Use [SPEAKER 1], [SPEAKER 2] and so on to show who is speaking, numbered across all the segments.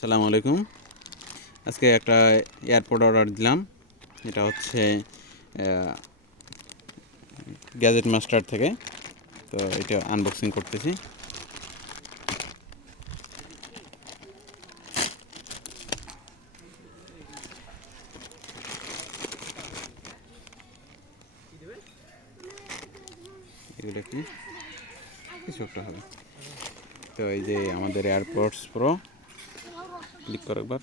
[SPEAKER 1] সালাম আলাইকুম। আজকে একটা এয়ারপোর্ট অর্ডার দিলাম। এটা হচ্ছে গ্যাজেট মাস্টার থেকে। তো এটা আনবক্সিং করতেছি। কিছু একটা হবে। তো এই যে আমাদের এয়ারপোর্টস প্রো ক্লিক করো একবার।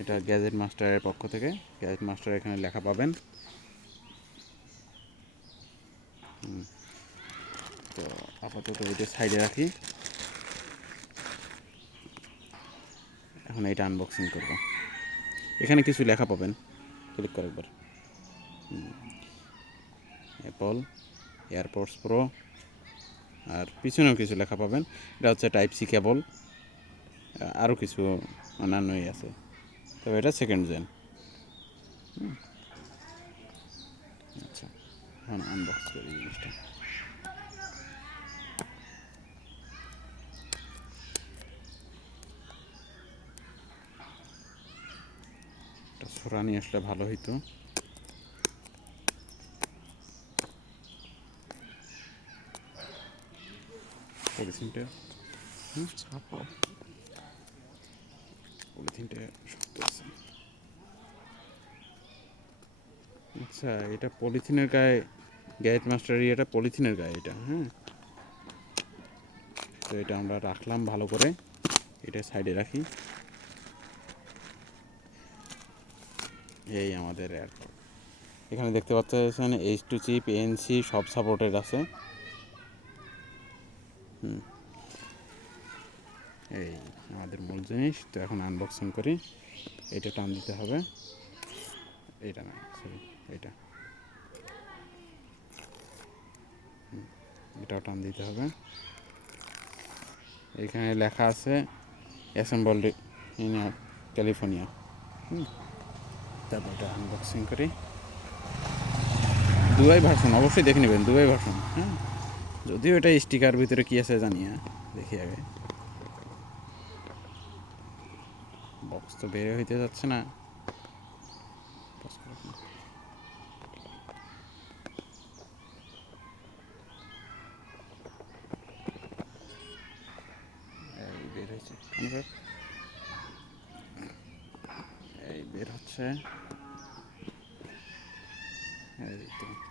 [SPEAKER 1] এটা গ্যাজেট মাস্টারের পক্ষ থেকে। গ্যাজেট মাস্টার এখানে লেখা পাবেন। তো আপাতত এটা সাইডে রাখি। এখন এটা আনবক্সিং করব। এখানে কিছু লেখা পাবেন। ক্লিক করো একবার। অ্যাপল এয়ারপোর্টস প্রো আর পিছনেও কিছু লেখা পাবেন। এটা হচ্ছে টাইপ সি কেবল আরও কিছু অন্যান্যই আছে। তবে এটা সেকেন্ড জেন আচ্ছা এখন আনবক্স করি জিনিসটা। ছোড়া নিয়ে আসলে ভালো হইতো। পলিথিনটা। পলিথিনটা শক্ত আছে। আচ্ছা এটা পলিথিনের গায়ে, গ্যারেট মাস্টার, এটা পলিথিনের গায়ে এটা হ্যাঁ? তো এটা আমরা রাখলাম ভালো করে। এটা সাইডে রাখি। এই আমাদের এখানে দেখতে পাচ্ছেন এইচ টু চিপ এনসি সব সাপোর্টেড আছে। হুম। এই আমাদের মূল জিনিস তো এখন আনবক্সিং করি। এটা টান দিতে হবে। এইটা না সরি হুম, এটাও টান দিতে হবে। এখানে লেখা আছে অ্যাসেম্বলড ইন ক্যালিফোর্নিয়া হুম তারপর এটা আনবক্সিং করি। দুবাই ভার্সন অবশ্যই দেখে নেবেন দুবাই ভার্সন হ্যাঁ। যদিও এটা স্টিকার ভিতরে কি আছে জানি না দেখি আগে। বক্স তো বের হইতে যাচ্ছে না। বের হয়েছে এই বের হচ্ছে। এই তো।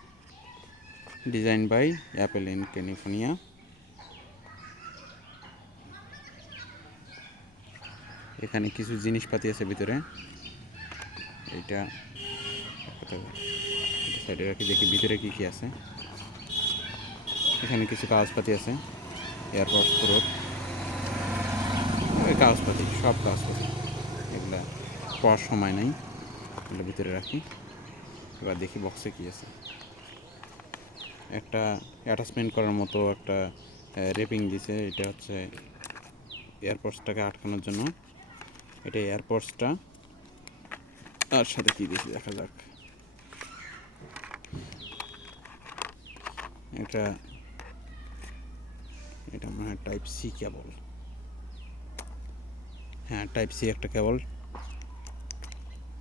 [SPEAKER 1] Design by Apple in California এখানে কিছু জিনিসপাতি আছে ভিতরে। এইটা সাইডে রাখি, দেখি ভিতরে কি কি আছে। এখানে কিছু কাগজপাতি আছে এয়ারপোর্ট প্রোর ওই কাগজপাতি, সব কাগজপাতি। এগুলা পড়ার সময় নেই, এগুলো ভিতরে রাখি। এবার দেখি বক্সে কি আছে। একটা অ্যাটাচমেন্ট করার মতো একটা রেপিং দিছে। এটা হচ্ছে এয়ারপোর্টসটাকে আটকানোর জন্য। এটা এয়ারপোর্টসটা তার সাথে কি দিয়েছে দেখা যাক। এটা এটা মনে হয় টাইপ সি কেবল হ্যাঁ টাইপ সি একটা cable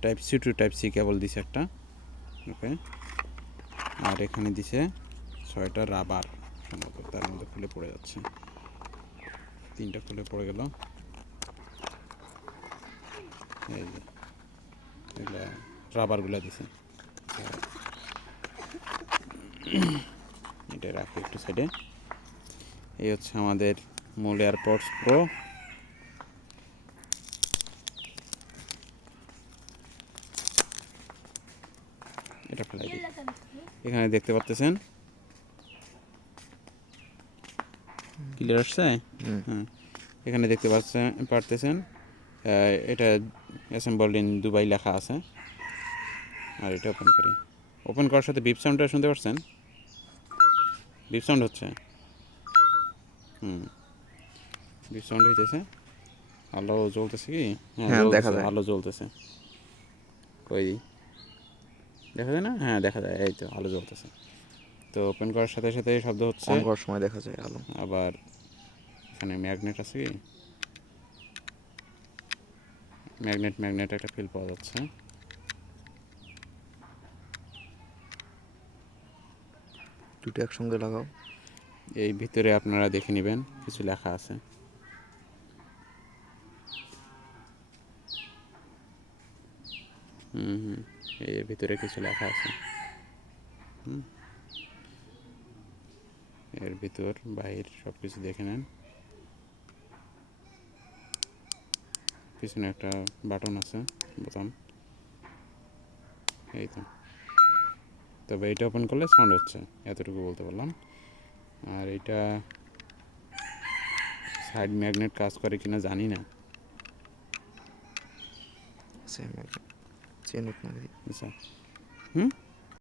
[SPEAKER 1] type C to type C cable দিছে একটা। ওকে আর এখানে দিছে ছয়টা রাবার সম্ভবত, তার মধ্যে খুলে পড়ে যাচ্ছে। তিনটা খুলে পড়ে গেল। এই যে, এগুলা রাবারগুলো দিছে। এটা রাখি একটু সাইডে। এই হচ্ছে আমাদের মূল এয়ারপোর্টস প্রো। এটা এখানে দেখতে পাচ্তেছেন ক্লিয়ার আসছে? হ্যাঁ এখানে দেখতে পাচ্ছেন পারতেছেন এটা অ্যাসেম্বলড ইন দুবাই লেখা আছে। আর এটা ওপেন করি। ওপেন করার সাথে বিপ সাউন্ডটা শুনতে পাচ্ছেন বিপ সাউন্ড হচ্ছে। হুম। বিপ সাউন্ড হইতেছে। আলো জ্বলতেছে কি?
[SPEAKER 2] হ্যাঁ,
[SPEAKER 1] জ্বলতেছে,
[SPEAKER 2] দেখা যায়।
[SPEAKER 1] আলো জ্বলতেছে। কই? দেখা যায় না? হ্যাঁ দেখা যায় এই তো আলো জ্বলতেছে। তো ওপেন করার সাথে সাথে শব্দ হচ্ছে
[SPEAKER 2] অন করার সময় দেখা যায় আলো।
[SPEAKER 1] আবার এখানে ম্যাগনেট আছে কি? ম্যাগনেট ম্যাগনেট একটা ফিল পাওয়া যাচ্ছে।
[SPEAKER 2] দুটো একসঙ্গে লাগাও।
[SPEAKER 1] এই ভিতরে আপনারা দেখে নেবেন কিছু লেখা আছে। হুম হুম এর ভিতরে কিছু লেখা আছে। হুম। এর ভিতর বাহির সব কিছু দেখে নেন। পিছনে একটা বাটন আছে বোতাম। এই তো। তবে এটা ওপেন করলে সাউন্ড হচ্ছে এতটুকু বলতে পারলাম। আর এটা সাইড ম্যাগনেট কাজ করে কিনা জানি না।
[SPEAKER 2] চেন
[SPEAKER 1] আচ্ছা। হুম?